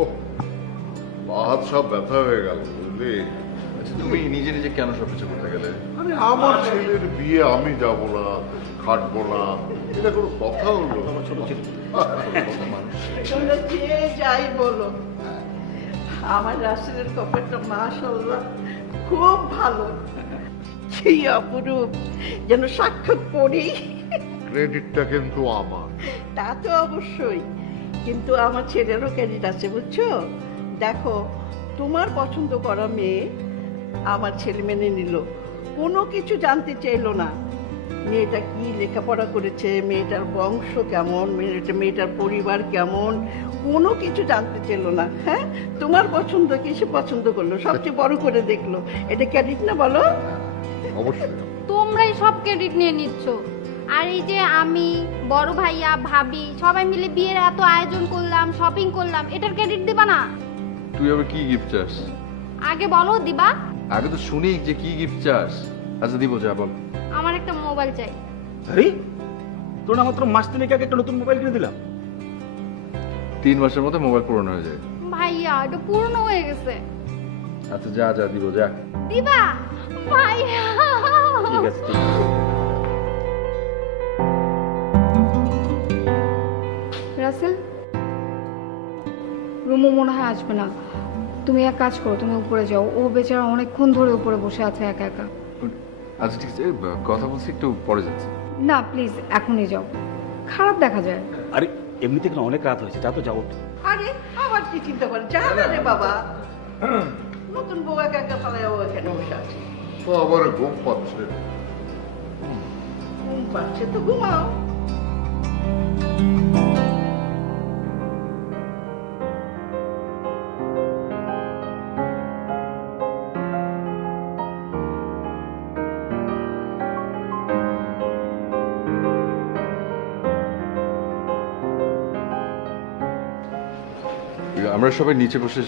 ও পা হাত সব ব্যথা হয়ে গেল বুঝলি। আচ্ছা তুমি নিজে নিজে কেন সবকিছু করতে গেলে? আরে আমার ছেলের বিয়ে আমি যাব না, খাটবো না, এটা কোনো কথা হলো? তোমরা যে যাই বলো, আমার রাসেলের কপালটা মাশাআল্লাহ খুব ভালো। কি অপরূপ, যেন সাক্ষাৎ পড়ি। ক্রেডিটটা কিন্তু আমার। তা তো অবশ্যই, কিন্তু আমার ছেলেরও ক্রেডিট আছে বুঝছো। দেখো, তোমার পছন্দ করা মেয়ে আমার ছেলে মেনে নিল, কোনো কিছু জানতে চাইলো না। মেয়েটা কি লেখাপড়া করেছে, মেয়েটার বংশ কেমন, মেয়েটার পরিবার কেমন, কোনো কিছু জানতে চাইলো না। হ্যাঁ, তোমার পছন্দ কি সে পছন্দ করলো, সবচেয়ে বড় করে দেখলো। এটা ক্রেডিট না বলো? অবশ্যই। তোমরাই সব ক্রেডিট নিয়ে নিচ্ছ। আর এই যে আমি, বড় ভাইয়া, ভাবি সবাই মিলে বিয়ের এত আয়োজন করলাম, শপিং করলাম, এটার ক্রেডিট দিবা না? তুই আবার কি গিফট চাস? আগে বলো দিবা। আগে তো শুনি যে কি গিফট চাস। আচ্ছা দিব, যা বল। আমার একটা মোবাইল চাই। আরে তোর না মাত্র মাস তিনেক আগে একটা নতুন মোবাইল কিনে দিলাম। 3 মাসের মধ্যে মোবাইল পুরনো হয়ে যায়। ভাইয়া এটা পুরনো হয়ে গেছে। আচ্ছা যা যা দিব, যা। দিবা ভাইয়া? ঠিক আছে, ঠিক আছে। রাসেল, রুমও মনে হয় আসবে না। তুমি এক কাজ করো, তুমি উপরে যাও। ও বেচারা অনেকক্ষণ ধরে উপরে বসে আছে একা একা। আচ্ছা ঠিক আছে, কথা বলছি, একটু পরে যাচ্ছি। না প্লিজ, এখনই যাও, খারাপ দেখা যায়। আরে এমনিতে কেন অনেক রাত হয়েছে, যা তো যাও। আরে আবার কি চিন্তা করে, যা না রে বাবা। নতুন বউ একা একা পালায় ও এখানে বসে আছে। তো আবার ঘুম পাচ্ছে। ঘুম পাচ্ছে তো ঘুমাও। আমরা সবাই নিচে বসে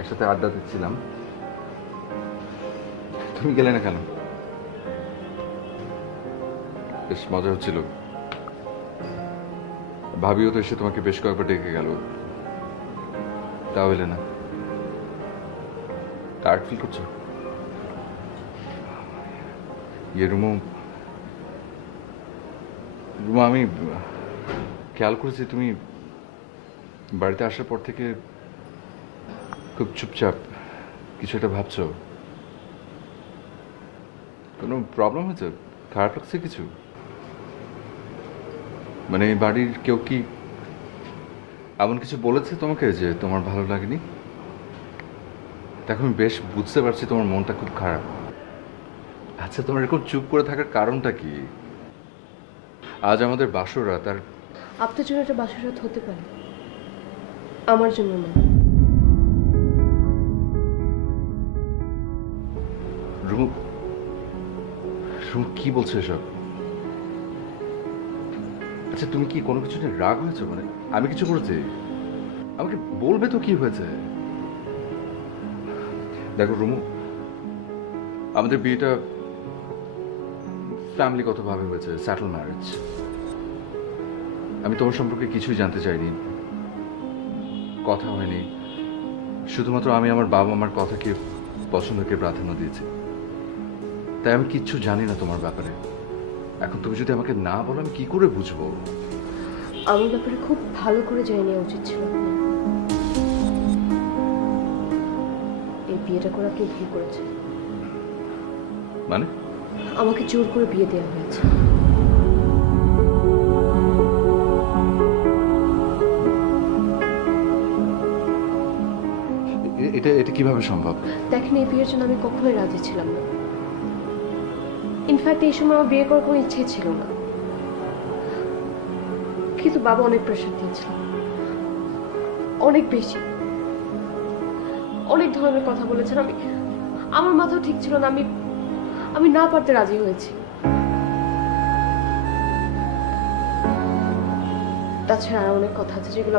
একসাথে আড্ডা দিচ্ছিলাম, তুমি গেলে না কেন? বেশ মজা হচ্ছিল। ভাবিও তো এসে তোমাকে বেশ কয়েকবার ডেকে গেল, তাও এলে না। টায়ার্ড ফিল করছো? রুমো, আমি খেয়াল করেছি তুমি বাড়িতে আসার পর থেকে খুব চুপচাপ কিছু একটা ভাবছো। কোনো প্রবলেম হয়েছে? খারাপ লাগছে কিছু? মানে এই বাড়ির কেউ কি এমন কিছু বলেছে তোমাকে যে তোমার ভালো লাগেনি? দেখো আমি বেশ বুঝতে পারছি তোমার মনটা খুব খারাপ। আচ্ছা তোমার এরকম চুপ করে থাকার কারণটা কি? আজ আমাদের বাসর রাত, আর আপনার জন্য একটা বাসর রাত হতে পারে, আমার জন্য না। রুমু, রুমু কি বলছো এসব? আচ্ছা তুমি কি কোনো কিছু নিয়ে রাগ হয়েছো? মানে আমি কিছু করেছি? আমাকে বলবে তো কি হয়েছে। দেখো রুমু, আমাদের বিয়েটা ফ্যামিলিগতভাবে হয়েছে, স্যাটল ম্যারেজ। আমি তোমার সম্পর্কে কিছুই জানতে চাইনি, কথা হয়নি। শুধুমাত্র আমি আমার বাবা মার কথাকে পছন্দকে প্রাধান্য দিয়েছি। তাই আমি কিচ্ছু জানি না তোমার ব্যাপারে। এখন তুমি যদি আমাকে না বলো আমি কি করে বুঝবো? আমার ব্যাপারে খুব ভালো করে জেনে নেওয়া উচিত ছিল আপনার। এই বিয়েটা করে আপনি ভুল করেছেন। মানে? আমাকে জোর করে বিয়ে দেওয়া হয়েছে। এটা এটা কিভাবে সম্ভব? দেখেন, এই বিয়ের জন্য আমি কখনোই রাজি ছিলাম না। ইনফ্যাক্ট এই সময় আমার বিয়ে করার কোনো ইচ্ছে ছিল না, কিন্তু বাবা অনেক প্রেশার দিয়েছিল, অনেক বেশি, অনেক ধরনের কথা বলেছেন। আমার মাথাও ঠিক ছিল না, আমি না পারতে রাজি হয়েছি। তাছাড়া আর অনেক কথা আছে যেগুলো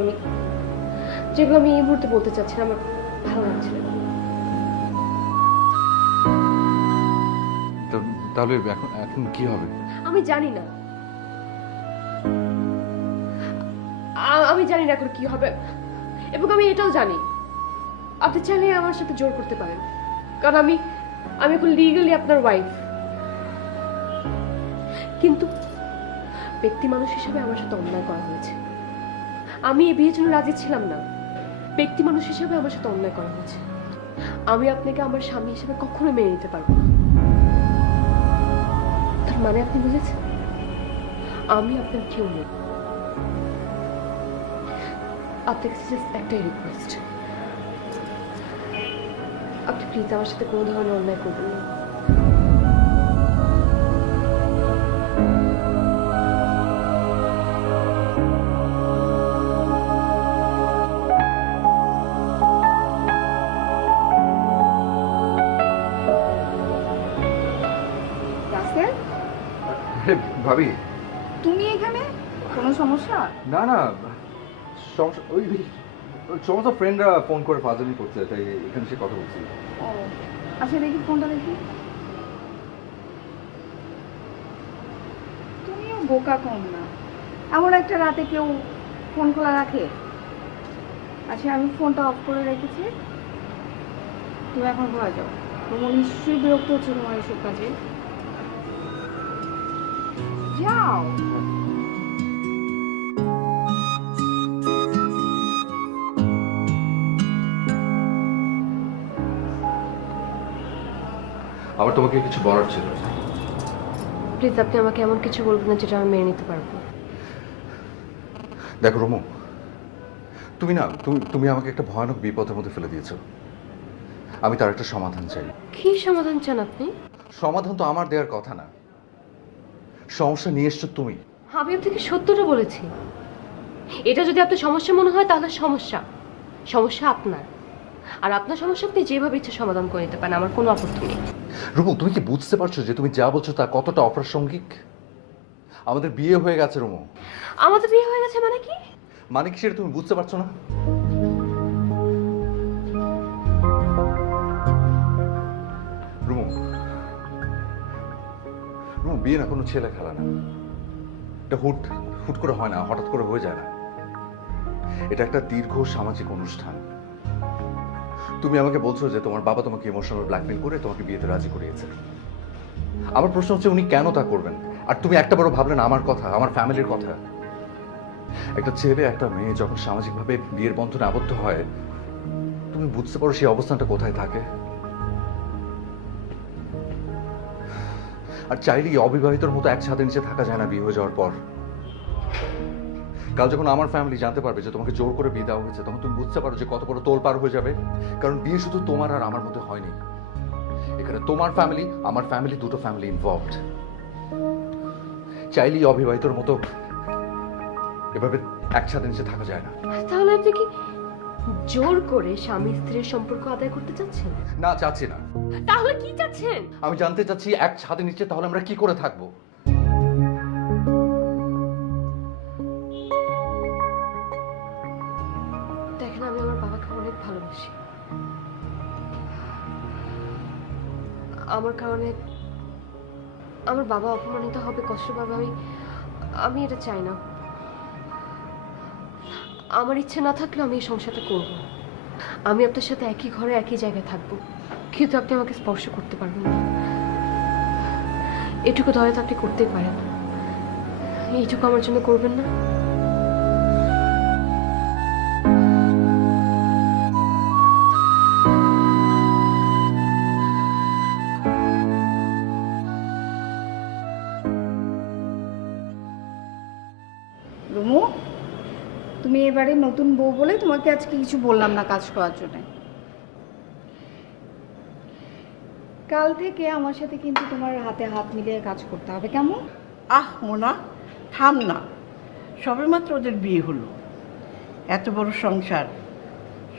আমি এই মুহূর্তে বলতে চাচ্ছি না, আমার ভালো লাগছিল না। তাহলে এখন এখন কি হবে? আমি জানি না, আমি জানি না এখন কি হবে। এবং আমি এটাও জানি আপনি চাইলে আমার সাথে জোর করতে পারেন, কারণ আমি এখন লিগালি আপনার ওয়াইফ। কিন্তু ব্যক্তি মানুষ হিসেবে আমার সাথে অন্যায় করা হয়েছে। আমি এই বিয়ের জন্য রাজি ছিলাম না, ব্যক্তি মানুষ হিসেবে আমার সাথে অন্যায় করা হয়েছে। আমি আপনাকে আমার স্বামী হিসেবে কখনো মেনে নিতে পারবো না। তার মানে আপনি বুঝেছেন, আমি আপনার কেউ নেই। আপনার কাছে জাস্ট একটাই রিকোয়েস্ট, আপনি প্লিজ আমার সাথে কোনো ধরনের অন্যায় করবেন না। রাসেল, ভাবি তুমি এখানে? কোনো সমস্যা? না না, সমস্যা ওই সমস্ত ফ্রেন্ডরা ফোন করে ফাজলামি করছে, তাই এখানে সে কথা বলছি। ও আচ্ছা, দেখি ফোনটা দেখি। তুমিও বোকা কম না, এমন একটা রাতে কেউ ফোন খোলা রাখে? আচ্ছা, আমি ফোনটা অফ করে রেখেছি, তুমি এখন ঘরে যাও। তোমার নিশ্চয়ই বিরক্ত হচ্ছে তোমার এসব কাজে। যাও। আমার তোমাকে কিছু বলার ছিল। প্লিজ আপনি আমাকে এমন কিছু বলবেন না যেটা আমি মেনে নিতে পারবো। দেখো রোমো, তুমি না তুমি আমাকে একটা ভয়ানক বিপদের মধ্যে ফেলে দিয়েছো। আমি তার একটা সমাধান চাই। কি সমাধান চান আপনি? সমাধান তো আমার দেওয়ার কথা না, সমস্যা নিয়ে এসছো তুমি। আমি আপনাকে সত্যটা বলেছি। এটা যদি আপনার সমস্যা মনে হয় তাহলে সমস্যা আপনার, আর আপনার সমস্যা আপনি যেভাবে ইচ্ছে সমাধান করে নিতে পারেন, আমার কোনো আপত্তি নেই। রুমু, তুমি কি বুঝতে পারছো যে তুমি যা বলছো তা কতটা অপ্রাসঙ্গিক? আমাদের বিয়ে হয়ে গেছে রুমু। আমাদের বিয়ে হয়ে গেছে মানে কি? মানে কি সেটা তুমি বুঝতে পারছো না? রুমু, বিয়ে না কোনো ছেলে খেলা না। এটা হুট করে হয় না, হঠাৎ করে হয়ে যায় না। এটা একটা দীর্ঘ সামাজিক অনুষ্ঠান। তুমি আমাকে বলছো যে তোমার বাবা তোমাকে ইমোশনাল ব্ল্যাকমেল করে তোমাকে বিয়েতে রাজি করিয়েছে। আমার প্রশ্ন হচ্ছে, উনি কেন তা করবেন? আর তুমি একটা বড় ভাবলেন আমার কথা, আমার ফ্যামিলির কথা। একটা ছেলে একটা মেয়ে যখন সামাজিকভাবে বিয়ের বন্ধনে আবদ্ধ হয়, তুমি বুঝতে পারো সেই অবস্থানটা কোথায় থাকে। আর চাইলেই অবিবাহিতর মতো একসাথে নিচে থাকা যায় না বিয়ে হয়ে যাওয়ার পর। কাল যখন আমার ফ্যামিলি জানতে পারবে যে তোমাকে জোর করে বিয়ে দেওয়া হয়েছে, তখন তুমি বুঝতে পারো যে কত বড় তোলপাড় হয়ে যাবে। কারণ বিয়ে শুধু তোমার আর আমার মধ্যে হয়নি, এখানে তোমার ফ্যামিলি, আমার ফ্যামিলি, দুটো ফ্যামিলি ইনভলভড। চাইলেই অবিবাহিতর মতো এভাবে একসাথে নিচে থাকা যায় না। তাহলে আপনি কি জোর করে স্বামী স্ত্রীর সম্পর্ক আদায় করতে চাচ্ছেন? না, চাচ্ছি না। তাহলে কি চাচ্ছেন? আমি জানতে চাচ্ছি, এক ছাদের নিচে তাহলে আমরা কি করে থাকবো? দেখেন, আমি আমার বাবাকে অনেক ভালোবাসি। আমার কারণে আমার বাবা অপমানিত হবে, কষ্ট পাবে, আমি এটা চাই না। আমার ইচ্ছে না থাকলেও আমি এই সংসারটা করব। আমি আপনার সাথে একই ঘরে একই জায়গায় থাকবো, কিন্তু আপনি আমাকে স্পর্শ করতে পারবেন না। এটুকু দয়া তো আপনি করতেই পারেন, এইটুকু আমার জন্য করবেন না? রুমু, তুমি এবারে নতুন বউ বলে তোমাকে আজকে কিছু বললাম না কাজ করার জন্য। কাল থেকে আমার সাথে কিন্তু তোমার হাতে হাত মিলিয়ে কাজ করতে হবে, কেমন? আহ মোনা, থাম না, সবেমাত্র ওদের বিয়ে হলো, এত বড় সংসার,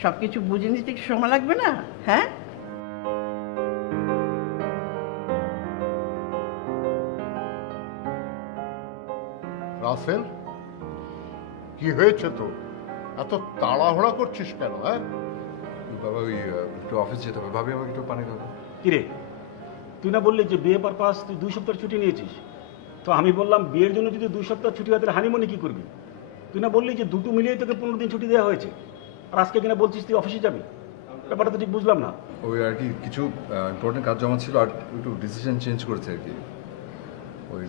সব কিছু বুঝে নিতে একটু সময় লাগবে না? হ্যাঁ, রাসেল, কি হয়েছে তো? এত তাড়াহুড়া করছিস কেন? হ্যাঁ, বাবা ওই একটু অফিস যেতে হবে। ভাবি আমাকে একটু পানি দেবো। কিরে, তুই না বললি যে বিয়ে পারপাস তুই 2 সপ্তাহ ছুটি নিয়েছিস? তো আমি বললাম বিয়ের জন্য যদি 2 সপ্তাহ ছুটি হয় তাহলে হানিমুনে কি করবি? তুই না বললি যে দুটো মিলিয়ে তোকে 15 দিন ছুটি দেওয়া হয়েছে? আর আজকে কিনা বলছিস তুই অফিসে যাবি, ব্যাপারটা তো ঠিক বুঝলাম না। ওই আর কি কিছু ইম্পর্টেন্ট কাজ জমা ছিল আর একটু ডিসিশন চেঞ্জ করেছে আর কি। ওই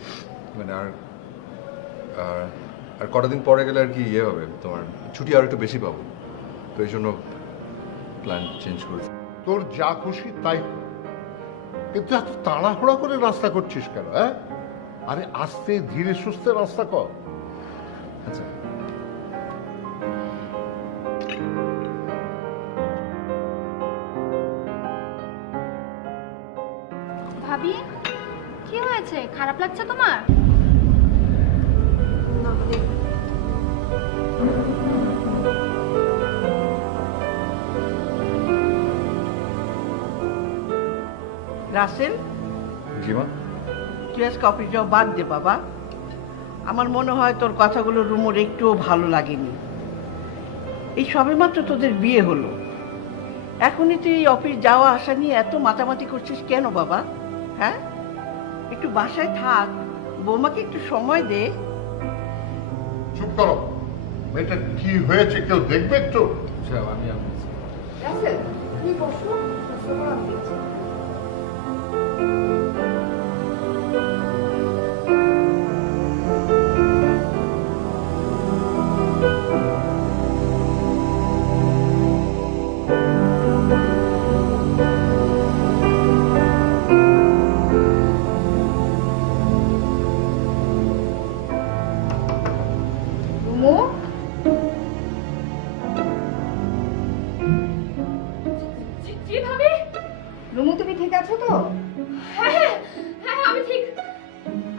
মানে আর আর- আর কটা দিন পরে গেলে আর কি ইয়ে হবে, তোমার ছুটি আর একটু বেশি পাবো, তো এই জন্য প্ল্যান চেঞ্জ করেছে। তোর যা খুশি তাই কর। কিন্তু এত তাড়াহুড়া করে রাস্তা করছিস কেন? হ্যাঁ, আরে আস্তে ধীরে সুস্থে রাস্তা কর। আচ্ছা ভাবি, কি হয়েছে? খারাপ লাগছে তোমার? রাসেল, জি মা। তুই আজকে অফিস যাওয়া বাদ দে বাবা। আমার মনে হয় তোর কথাগুলো রুমোর একটুও ভালো লাগেনি। এই সবেমাত্র তোদের বিয়ে হলো, এখনই তুই অফিস যাওয়া আসা নিয়ে এত মাতামাতি করছিস কেন বাবা? হ্যাঁ, একটু বাসায় থাক, বৌমাকে একটু সময় দে। চুপ করো, মেয়েটা কি হয়েছে কেউ দেখবে একটু? আচ্ছা আমি রাসেল, তুমি বসো, নাস্তা করো, আমি দিচ্ছি। রুমু, জি ভাবি। রুমু তুমি ঠিক আছো তো? হ্যাঁ হ্যাঁ হ্যাঁ, আমি ঠিক।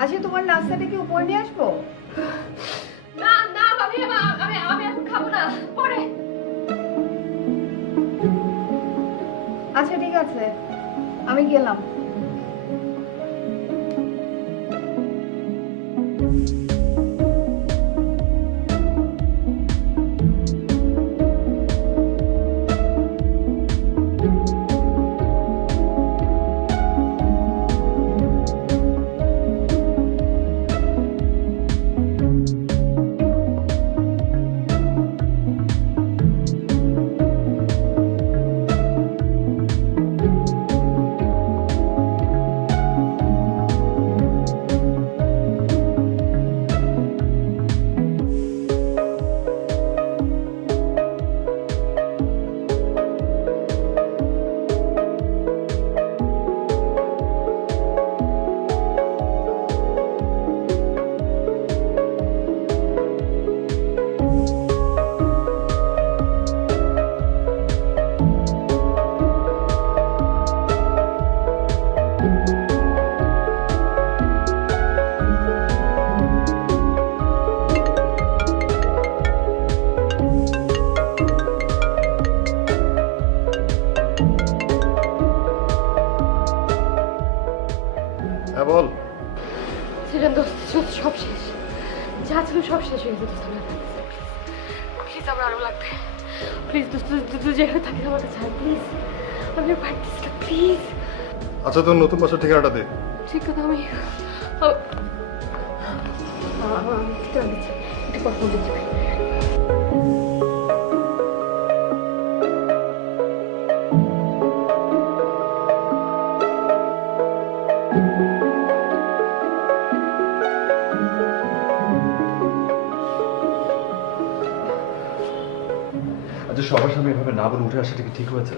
আচ্ছা, তোমার নাস্তাটা কি উপরে নিয়ে আসবো? না না ভাবি, আমি আমি এখন খাবো না, পরে। আচ্ছা ঠিক আছে, আমি গেলাম। হ্যাঁ বল। সেজন দোস্ত, সব শেষ, যা ছিল সব শেষ হয়ে গেছে দোস্ত। প্লিজ আমার আরো লাগবে, প্লিজ দোস্ত, তুই যেখানে থাকিস আমার কাছে আয় প্লিজ। আমি আর পারতেছি না, প্লিজ। আচ্ছা তোর নতুন বাসার ঠিকানাটা দে। ঠিক কথা, আমি ঠিকানা দিচ্ছি, একটু পর ফোন দিচ্ছি। আচ্ছা সবার সামনে এভাবে না বলে উঠে আসাটা কি ঠিক হয়েছে?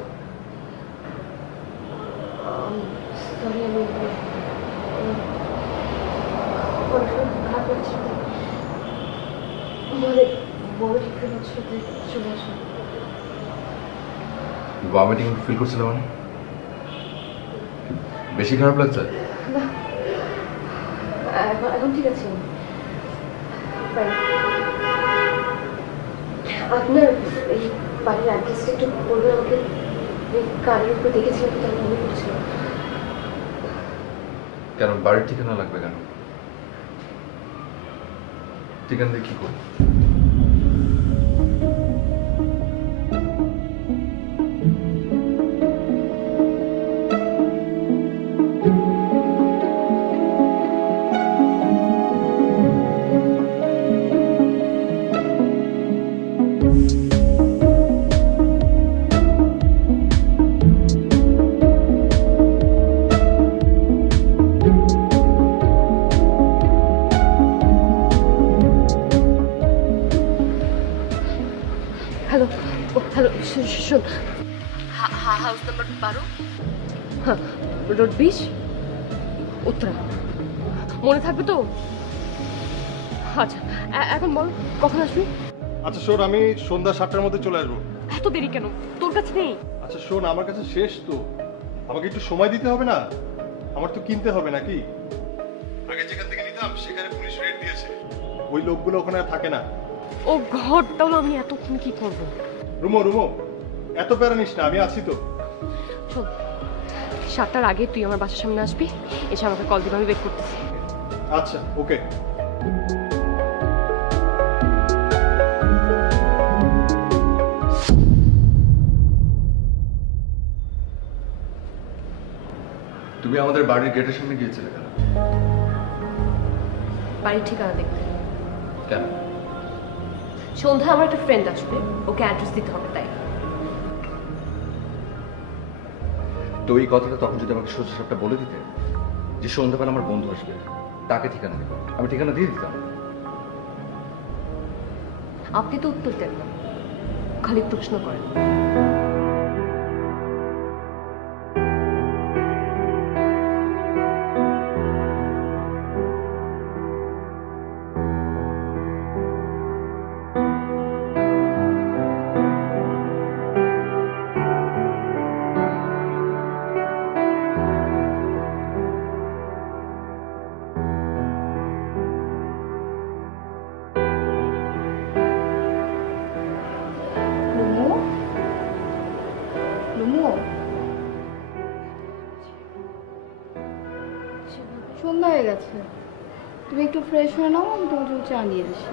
সরি, আমি খারাপ লাগছে, বড় ঠিকানা হচ্ছে চলে আসুন। ভমিটিং ফিল করছিল মানে? বেশি খারাপ লাগছে? না, এখন ঠিক আছে। আপনার এই বাড়ির অ্যাড্রেসটা একটু বলবেন আমাকে? কারের উপর দেখেছিলাম তো, আমি মনে করছিলাম। কেন বাড়ির ঠিকানা লাগবে কেন? ঠিকানা দিয়ে কি করি? হ্যালো, শোন, হাউস নাম্বার 12, হ্যাঁ, রোড 20, উত্তরা। মনে থাকবে তো? আচ্ছা, এখন বল কখন আসবি? আচ্ছা শোন, আমি সন্ধ্যা 7টার মধ্যে চলে আসবো। এত দেরি কেন? তোর কাছে নেই? আচ্ছা শোন, আমার কাছে শেষ তো, আমাকে একটু সময় দিতে হবে না? আমার তো কিনতে হবে নাকি? আগে যেখান থেকে নিতাম সেখানে পুলিশ রেড দিয়েছে, ওই লোকগুলো ওখানে আর থাকে না। ও ঘর, তাহলে আমি এতক্ষণ কি করবো? রুমো রুমো, এত প্যারা নিস না, আমি আছি তো। শোন, 7টার আগে তুই আমার বাসার সামনে আসবি, এসে আমাকে কল দিবি, আমি ওয়েট করতেছি। আচ্ছা ওকে। তুমি আমাদের বাড়ির গেটের সামনে গিয়েছিলে কেন? বাড়ির ঠিকানা দেখতে। কেন? সন্ধ্যা আমার একটা ফ্রেন্ড আসবে, ওকে অ্যাড্রেস দিতে হবে তাই। তো এই কথাটা তখন যদি আমাকে সোজা সাপটা বলে দিতে যে সন্ধ্যাবেলা আমার বন্ধু আসবে, তাকে ঠিকানা দেবো, আমি ঠিকানা দিয়ে দিতাম। আপনি তো উত্তর দেন না, খালি প্রশ্ন করেন। লুমু, লুমু, সন্ধ্যা হয়ে গেছে, তুমি একটু ফ্রেশ হয়ে নাও, আমি তোমার জন্য চা নিয়ে আসি।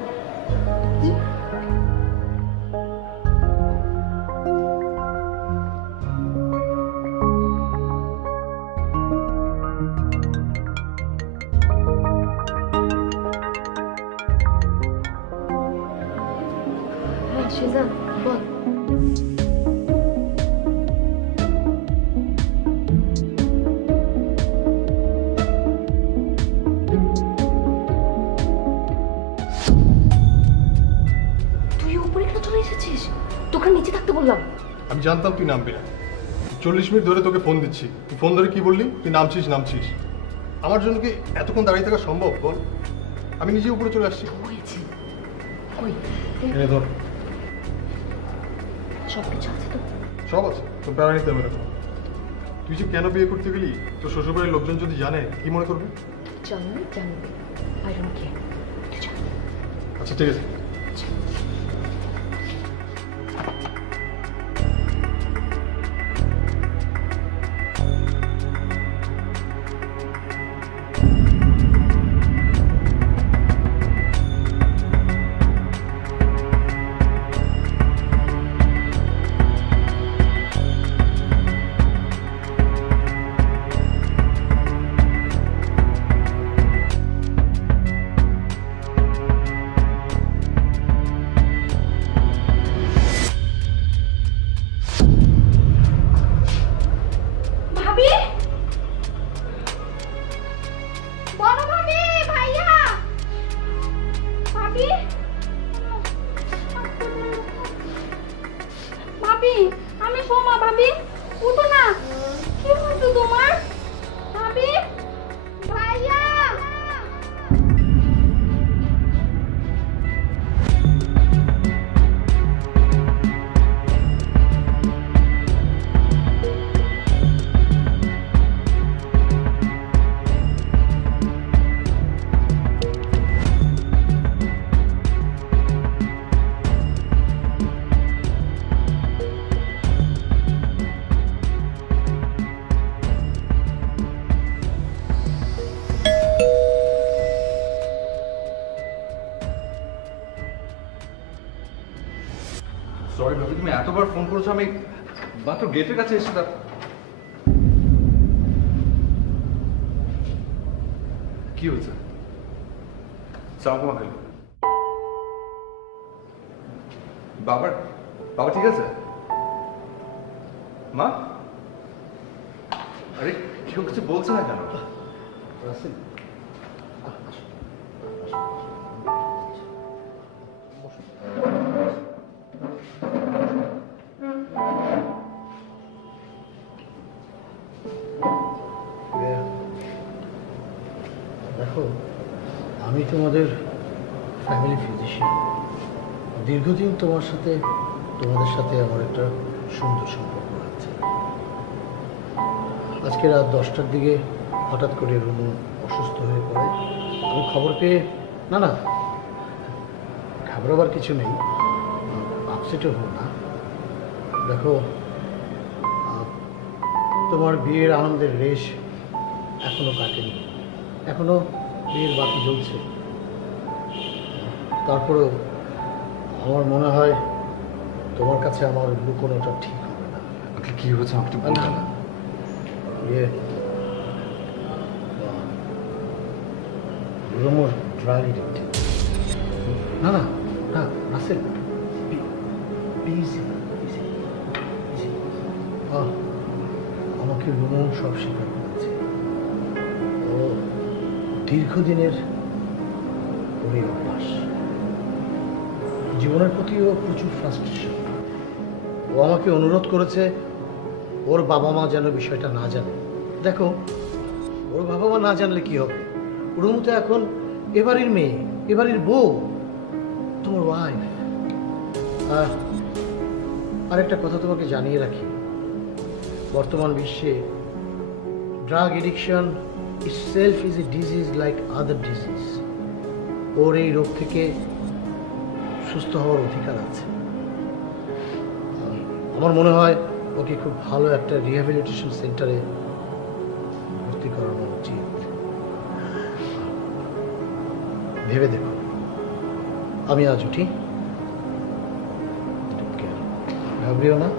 হ্যাঁ সিজান, বল। তুই উপরে কেন চলে এসেছিস? তোকে নিচে থাকতে বললাম। আমি জানতাম তুই নামবি না। 40 মিনিট ধরে তোকে ফোন দিচ্ছি, তুই ফোন ধরে কি বললি? তুই নামছিস নামছিস। আমার জন্য কি এতক্ষণ দাঁড়িয়ে থাকা সম্ভব বল? আমি নিজে উপরে চলে আসছি। হয়েছে, কই এনে ধর। সব কিছু আছে তো? সব আছে, তোর প্যারা নিতে হবে না কোনো। তুই যে কেন বিয়ে করতে গেলি, তোর শ্বশুরবাড়ির লোকজন যদি জানে কি মনে করবে? জানবে, জানবে, আই ডোন্ট কেয়ার, তুই যা। আচ্ছা ঠিক আছে। ভাবি, বড় ভাবি, ভাইয়া, ভাবি, ভাবি, আমি সোমা। ভাবি উঠো না, কি হয়েছে তোমার? ভাবি, ভাইয়া। সরি ভাবি, তুমি এতবার ফোন করেছো, আমি মাত্র গেটের কাছে এসে কি হয়েছে? সালাম আলাইকুম। বাবা, বাবা ঠিক আছে? মা, আরে কেউ কিছু বলছে না কেন? তোমাদের ফ্যামিলি ফিজিশিয়ান। দীর্ঘদিন তোমাদের সাথে আমার একটা সুন্দর সম্পর্ক আছে। আজকে রাত 10টার দিকে হঠাৎ করে রুনু অসুস্থ হয়ে পড়ে। আমি খবর পেয়ে না ঘাবড়াবার কিছু নেই, আপসেটও হো না। দেখো, তোমার বিয়ের আনন্দের রেশ এখনো কাটেনি, এখনো বিয়ের বাতি জ্বলছে। তারপরেও আমার মনে হয় তোমার কাছে আমার লুকোনোটা ঠিক হবে না। কি হয়েছে আমাকে একটু বলবে না? ইয়ে রুমোর ড্রাইভ ডিটেক্টিভ। না রাসেল, আমাকে রুমো সব স্বীকার করেছে। ও দীর্ঘদিনের ওই অভ্যাস, জীবনের প্রতিও প্রচুর ফ্রাস্ট্রেশন। ও আমাকে অনুরোধ করেছে ওর বাবা মা যেন বিষয়টা না জানে। দেখো, ওর বাবা মা না জানলে কি হবে? রুমু তো এখন এবারের মেয়ে, এবারের বউ, তোমার ওয়াইফ। আরেকটা কথা তোমাকে জানিয়ে রাখি, বর্তমান বিশ্বে drug addiction itself is a disease like other disease. ওর এই রোগ থেকে সুস্থ হওয়ার অধিকার আছে। আমার মনে হয় ওকে খুব ভালো একটা রিহ্যাবিলিটেশন সেন্টারে ভর্তি করানো উচিত। ভেবে দেখো। আমি আজ উঠি, ঘাবড়িও না।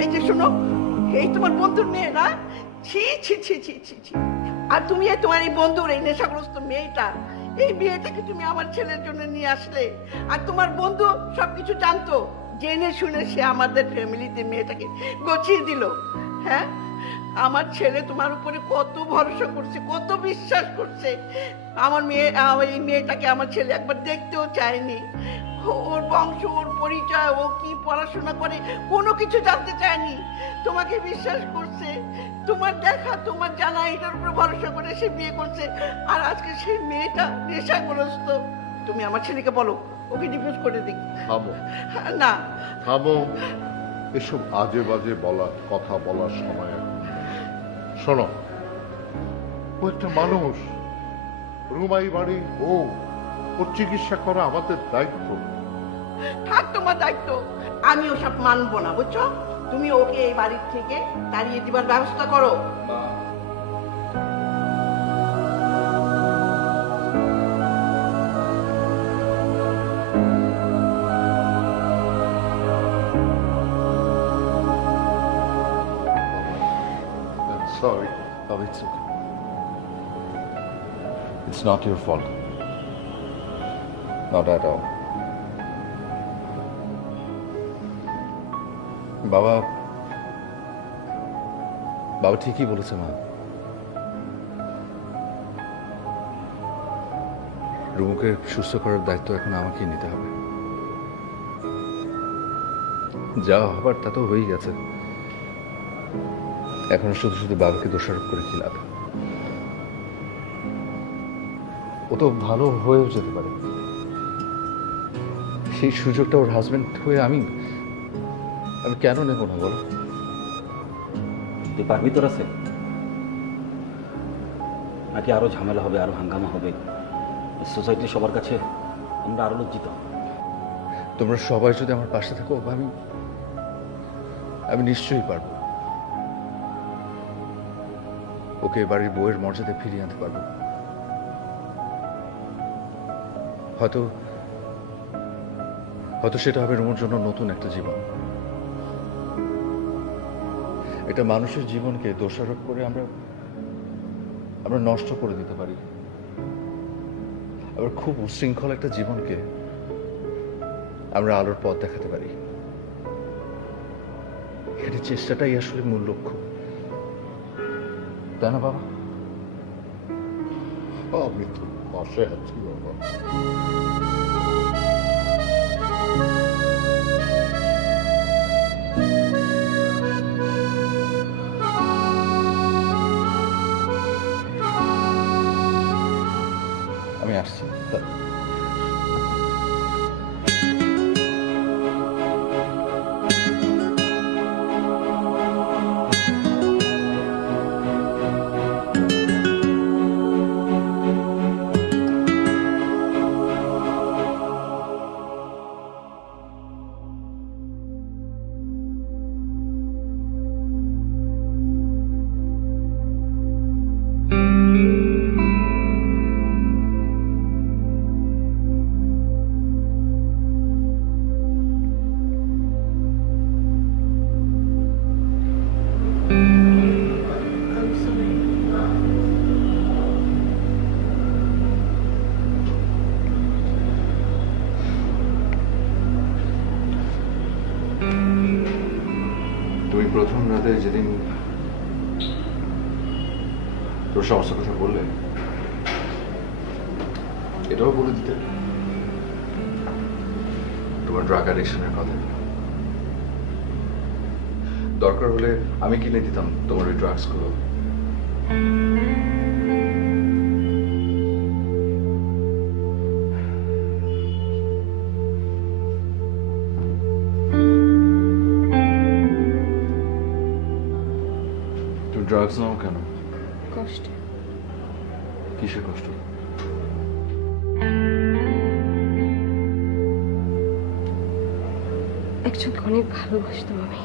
এই যে শোনো, এই তোমার বন্ধুর মেয়ে না? ছি ছি ছি ছি ছি ছি। আর তুমি তোমার এই বন্ধুর এই নেশাগ্রস্ত মেয়েটা, এই মেয়েটাকে তুমি আমার ছেলের জন্য নিয়ে আসলে, আর তোমার বন্ধু সবকিছু জানতো, জেনে শুনে সে আমাদের ফ্যামিলিতে মেয়েটাকে গছিয়ে দিল। হ্যাঁ, আমার ছেলে তোমার উপরে কত ভরসা করছে, কত বিশ্বাস করছে। আমার এই মেয়েটাকে আমার ছেলে একবার দেখতেও চায়নি। ওর বংশ, ওর পরিচয়, ও কি পড়াশোনা করে, কোনো কিছু জানতে চায়নি। তোমাকে বিশ্বাস করছে, তোমার দেখা, তোমার জানা, এটার উপরে ভরসা করে সে বিয়ে করছে। আর আজকে সেই মেয়েটা নেশাগ্রস্ত। তুমি আমার ছেলেকে বলো ওকে ডিভোর্স করে দিই। থামো না, থামো, এসব আজে বাজে কথা বলার সময় এখন। শোনো, ও একটা মানুষ, রুমাই বাড়ি, ওর চিকিৎসা করা আমাদের দায়িত্ব। থাক তোমার দায়িত্ব, আমি ওসব মানবো না, বুঝছো? তুমি ওকে এই বাড়ির থেকে তাড়িয়ে দিবার ব্যবস্থা করো। Sorry. Baba, it's okay. It's not your fault. Not at all. বাবা ঠিকই বলেছে মা। রুমুকে সুস্থ করার দায়িত্ব এখন আমাকেই নিতে হবে। যা হবার তা তো হয়েই গেছে, এখন শুধু বাবাকে দোষারোপ করে কি লাভ? ও তো ভালো হয়েও যেতে পারে। সেই সুযোগটা ওর হাজবেন্ড হয়ে আমি কেন নেব না বলো? তুই পারবি তোর আছে নাকি আরো ঝামেলা হবে, আরো হাঙ্গামা হবে? সোসাইটির সবার কাছে আমরা আরো লজ্জিত। তোমরা সবাই যদি আমার পাশে থাকো, আমি নিশ্চয়ই পারবো। ওকে বাড়ির বউয়ের মর্যাদা ফিরিয়ে আনতে পারবো। হয়তো সেটা হবে রুমুর জন্য নতুন একটা জীবন। এটা মানুষের জীবনকে দোষারোপ করে আমরা নষ্ট করে দিতে পারি। আবার খুব উশৃঙ্খল একটা জীবনকে আমরা আলোর পথ দেখাতে পারি। এখানে চেষ্টাটাই আসলে মূল লক্ষ্য, তাই না বাবা? আমি তো পাশে আছি বাবা। আসছি। তুমি প্রথম রাতে যেদিন তোর সমস্যার কথা বললে, এটাও বলে দিতে তোমার ড্রাগ অ্যাডিকশনের কথা। দরকার হলে আমি কিনে দিতাম তোমার ওই ড্রাগস গুলো। তুমি ড্রাগস নাও কেন? কষ্ট। কিসের কষ্ট? একজনকে অনেক ভালোবাসতাম আমি,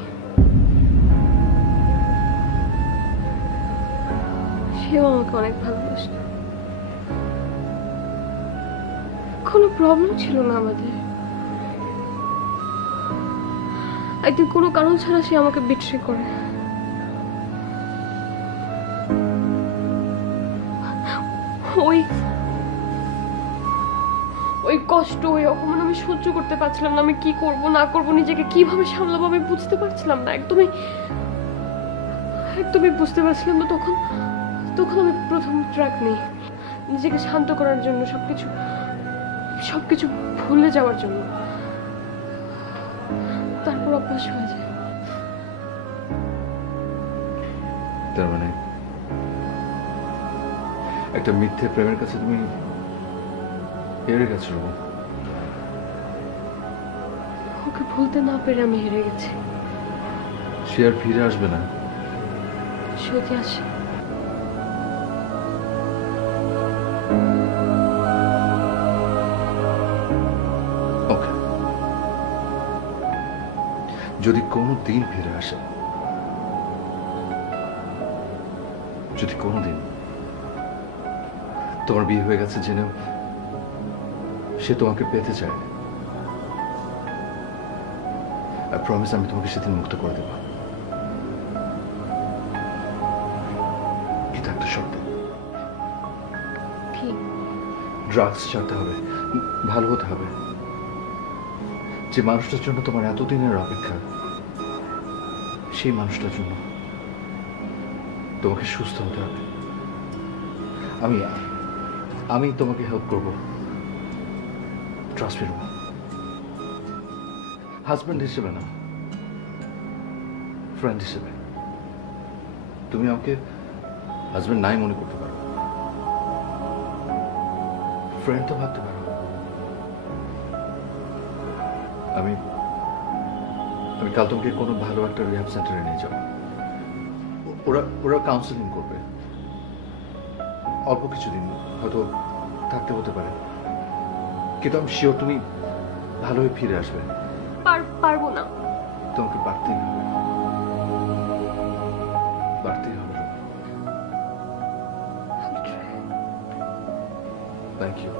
সেও আমাকে অনেক ভালোবাসত। কোনো প্রবলেম ছিল না আমাদের। একদিন কোনো কারণ ছাড়া সে আমাকে বিট্রে করে। ওই ওই কষ্ট, ওই অপমান আমি সহ্য করতে পারছিলাম না। আমি কি করব না করব, নিজেকে কিভাবে সামলাবো আমি বুঝতে পারছিলাম না। একদমই বুঝতে পারছিলাম না। তখন আমি প্রথম ট্রাক নেই, নিজেকে শান্ত করার জন্য, সবকিছু ভুলে যাওয়ার জন্য। তারপর অভ্যাস হয়ে যায়। তার মানে একটা মিথ্যে প্রেমের কাছে তুমি হেরে গেছো। ওকে ভুলতে না পেরে আমি হেরে গেছি। সে আর ফিরে আসবে না। যদি আসে, ওকে, যদি কোনো দিন ফিরে আসে, যদি কোনো দিন তোমার বিয়ে হয়ে গেছে জেনেও সে তোমাকে পেতে চায়, আই প্রমিস আমি তোমাকে সেদিন মুক্ত করে দেব। এটা একটা শর্ত। কি? ড্রাগস ছাড়তে হবে, ভালো হতে হবে। যে মানুষটার জন্য তোমার এতদিনের অপেক্ষা, সেই মানুষটার জন্য তোমাকে সুস্থ হতে হবে। আমি তোমাকে হেল্প করবো। ট্রাস্ট মি রুমা, হাজব্যান্ড হিসেবে না, ফ্রেন্ড হিসেবে। তুমি আমাকে হাজব্যান্ড নাই মনে করতে পারো, ফ্রেন্ড তো ভাবতে পারো। আমি কাল তোমাকে কোনো ভালো একটা রিহ্যাব সেন্টারে নিয়ে যাবো। ওরা কাউন্সেলিং করবে, অল্প কিছুদিন হয়তো থাকতে হতে পারে, কিন্তু আমি শিওর তুমি ভালো হয়ে ফিরে আসবে। পারবো না। তোমাকে পারতেই হবে, পারতেই হবে। Thank you.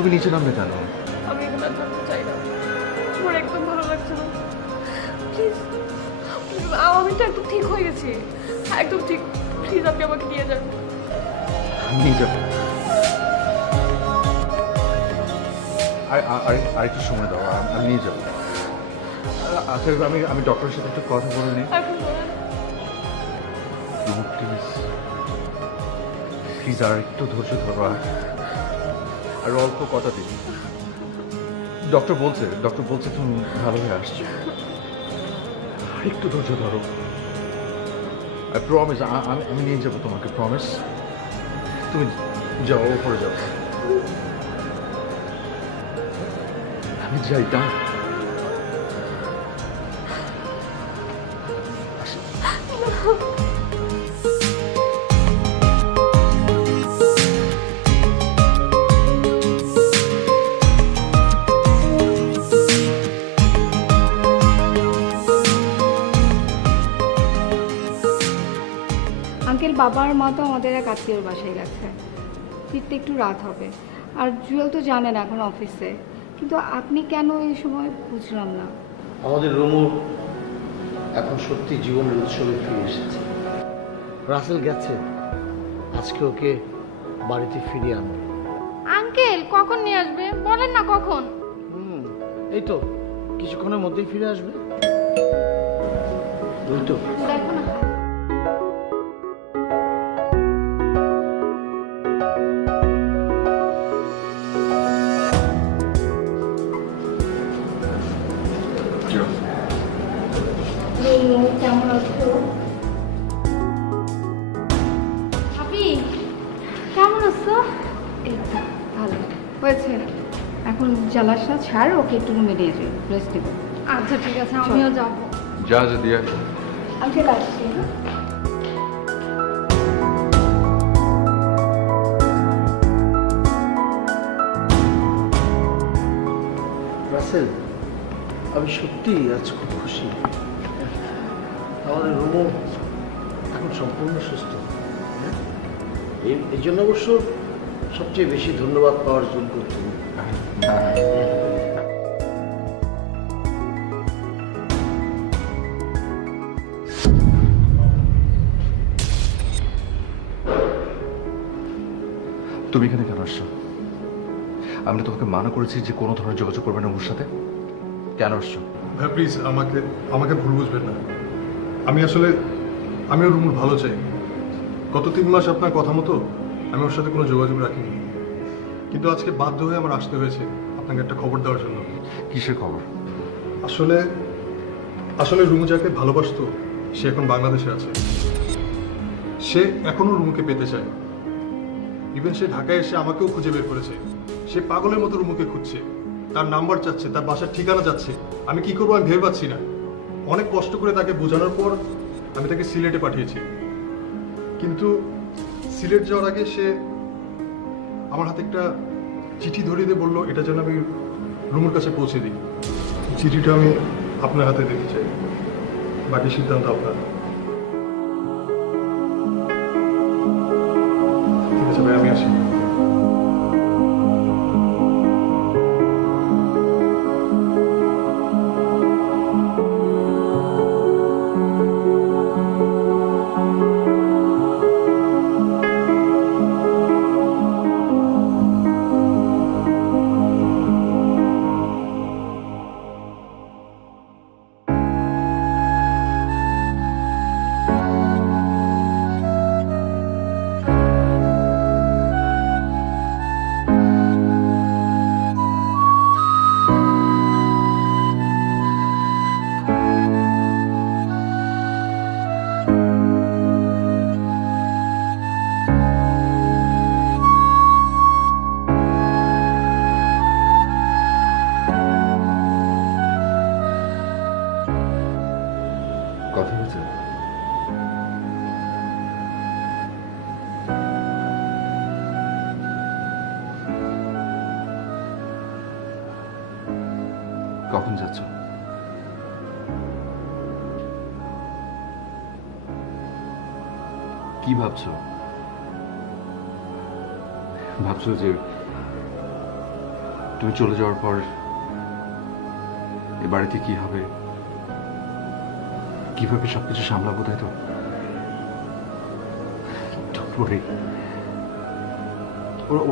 তুমি নিচে নামবে কেন? আমি এখানে আর থাকতে চাই না, আমার একদম ভালো লাগছে না। প্লিজ, আমি তো একদম ঠিক হয়ে গেছি, একদম ঠিক। প্লিজ আপনি আমাকে নিয়ে যান। আমি নিয়ে যাবো। আর একটু সময় দাও, আমি নিয়ে যাবো। আচ্ছা, আমি ডক্টরের সাথে একটু কথা বলে নিই। এখন বলেন। প্লিজ প্লিজ আর একটু ধৈর্য ধরো, আর অল্প কথা দিন। ডক্টর বলছে তুমি ভালো হয়ে আসছো, আর একটু ধৈর্য ধরো। আই প্রমিস, আমি নিয়ে যাবো তোমাকে, প্রমিস। তুমি যাও, ওপরে যাও। আমি যাই, দাও। আঙ্কেল, বাবা আর মা তো আমাদের এক আত্মীয়র বাসায় গেছে, ফিরতে একটু রাত হবে। আর জুয়েল তো জানেন এখন অফিসে, কিন্তু আপনি কেন এই সময় বুঝলাম না। আমাদের রুমু এখন সত্যি জীবনের উৎসবে ফিরে এসেছে। রাসেল গেছে, আজকে ওকে বাড়িতে ফিরিয়ে আনবে। আঙ্কেল কখন নিয়ে আসবে বলেন না, কখন? এই তো কিছুক্ষণের মধ্যেই ফিরে আসবে। ওই তো দেখো না। কেমন আছো? আপনি কেমন আছো? এই তো ভালো হয়েছে। এখন জালাসা ছাড়, ওকে একটু রুমে নিয়ে যাই, রেস্ট দেবো। আচ্ছা ঠিক আছে, আমিও যাবো। যা দিয়া। আঙ্কেল আসছি, হ্যাঁ? রাসেল, আমি সত্যি আজ খুব খুশি। আমাদের রুমু এখন সম্পূর্ণ সুস্থ। এই জন্য অবশ্য সবচেয়ে বেশি ধন্যবাদ পাওয়ার যোগ্য তুমি। তুমি এখানে কেন আসছো? আমি তোমাকে মানা করেছি যে কোনো ধরনের যোগাযোগ করবে না ওর সাথে। কেন আসছো? ভাই প্লিজ আমাকে ভুল বুঝবেন না। আমি ওর রুমুর ভালো চাই। গত 3 মাস আপনার কথা মতো আমি ওর সাথে কোনো যোগাযোগ রাখিনি, কিন্তু আজকে বাধ্য হয়ে আমার আসতে হয়েছে আপনাকে একটা খবর দেওয়ার জন্য। কিসের খবর? আসলে রুমু যাকে ভালোবাসতো সে এখন বাংলাদেশে আছে। সে এখনো রুমুকে পেতে চায়। ইভেন সে ঢাকায় এসে আমাকেও খুঁজে বের করেছে। সে পাগলের মতো রুমুকে খুঁজছে, তার নাম্বার চাচ্ছে, তার বাসার ঠিকানা যাচ্ছে। আমি কি করবো আমি ভেবে পাচ্ছি না। অনেক কষ্ট করে তাকে বোঝানোর পর আমি তাকে সিলেটে পাঠিয়েছি, কিন্তু সিলেট যাওয়ার আগে সে আমার হাতে একটা চিঠি ধরিয়ে দিয়ে বললো এটা যেন আমি রুমুর কাছে পৌঁছে দিই। চিঠিটা আমি আপনার হাতে দিতে চাই, বাকি সিদ্ধান্ত আপনার। ঠিক আছে ভাই, আমি আসি। কথা হয়েছে? কখন যাচ্ছ? কি ভাবছো? ভাবছো যে তুমি চলে যাওয়ার পর এ বাড়িতে কি হবে, কিভাবে সবকিছু সামলাবো, তাই তো? Don't worry.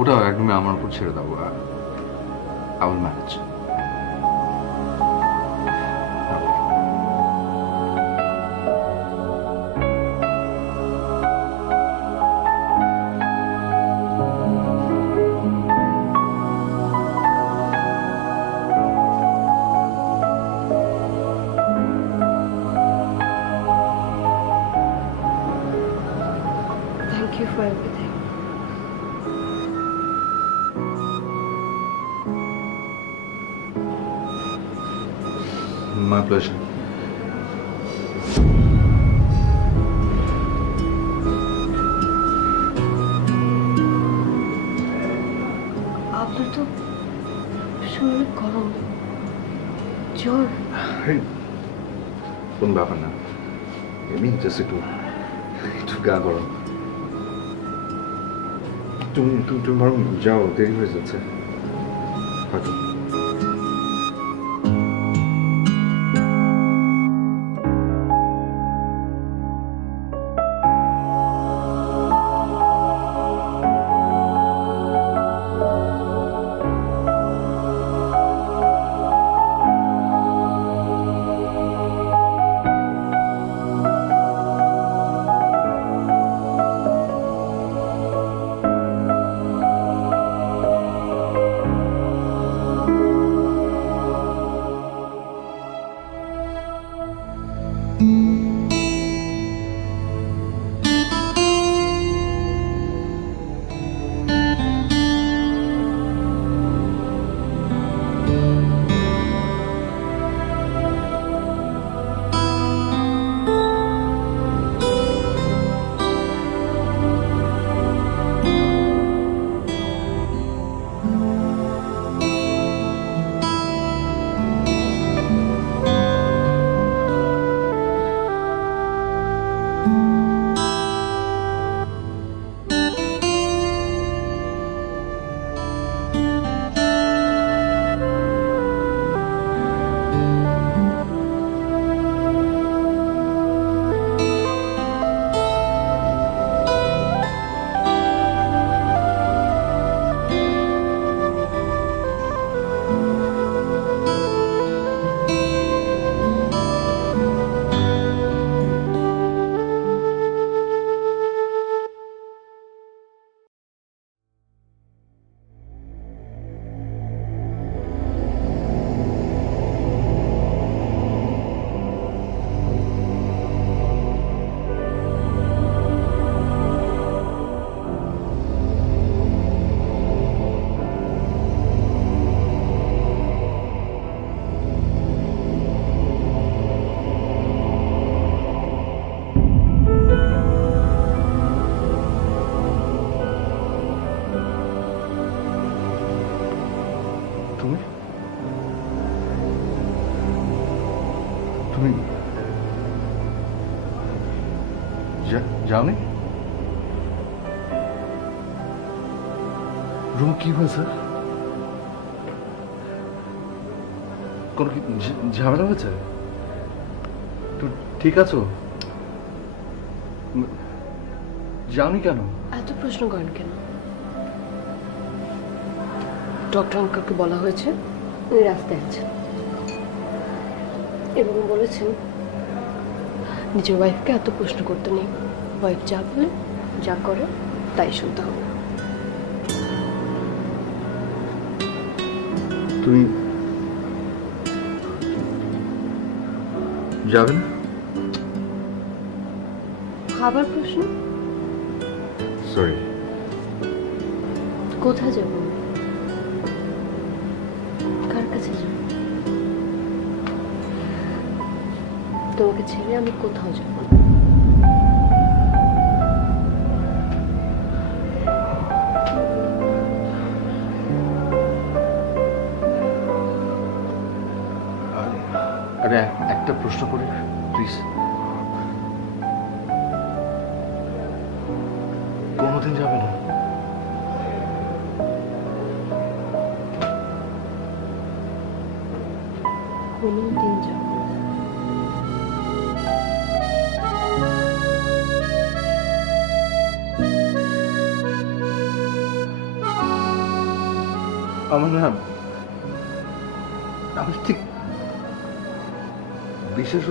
ওটা একদমই আমার উপর ছেড়ে দাও। I will manage. Thank you for everything. My pleasure. আপনার তো শরীরে গরম, জ্বর। কোন ব্যাপার না, এমনি জাস্ট একটু গা গরম। তুমি বরং যাও, দেরি হয়ে যাচ্ছে হয়তো। তুমি যাওনি? রুম কি হয়েছে? কোনো কি ঝামেলা হয়েছে? তুমি ঠিক আছো? যাওনি কেন? এত প্রশ্ন করেন কেন? ডক্টর আঙ্কেলকে বলা হয়েছে উনি রাস্তায় আছেন এবং বলেছেন নিজের ওয়াইফকে এত প্রশ্ন করতে নেই। ওয়াইফ যা বলে যা করে তাই শুনতে হবে। তুমি যাবে না? খাবার প্রশ্ন? সরি। কোথায় যাব? কার কাছে যাব? তোমাকে ছেড়ে আমি কোথাও যাব না। আরে একটা প্রশ্ন করি প্লিজ। কোনোদিন যাবে না? কোনোদিন যাব না। আমার নাম আমি ঠিক বিশ্বাস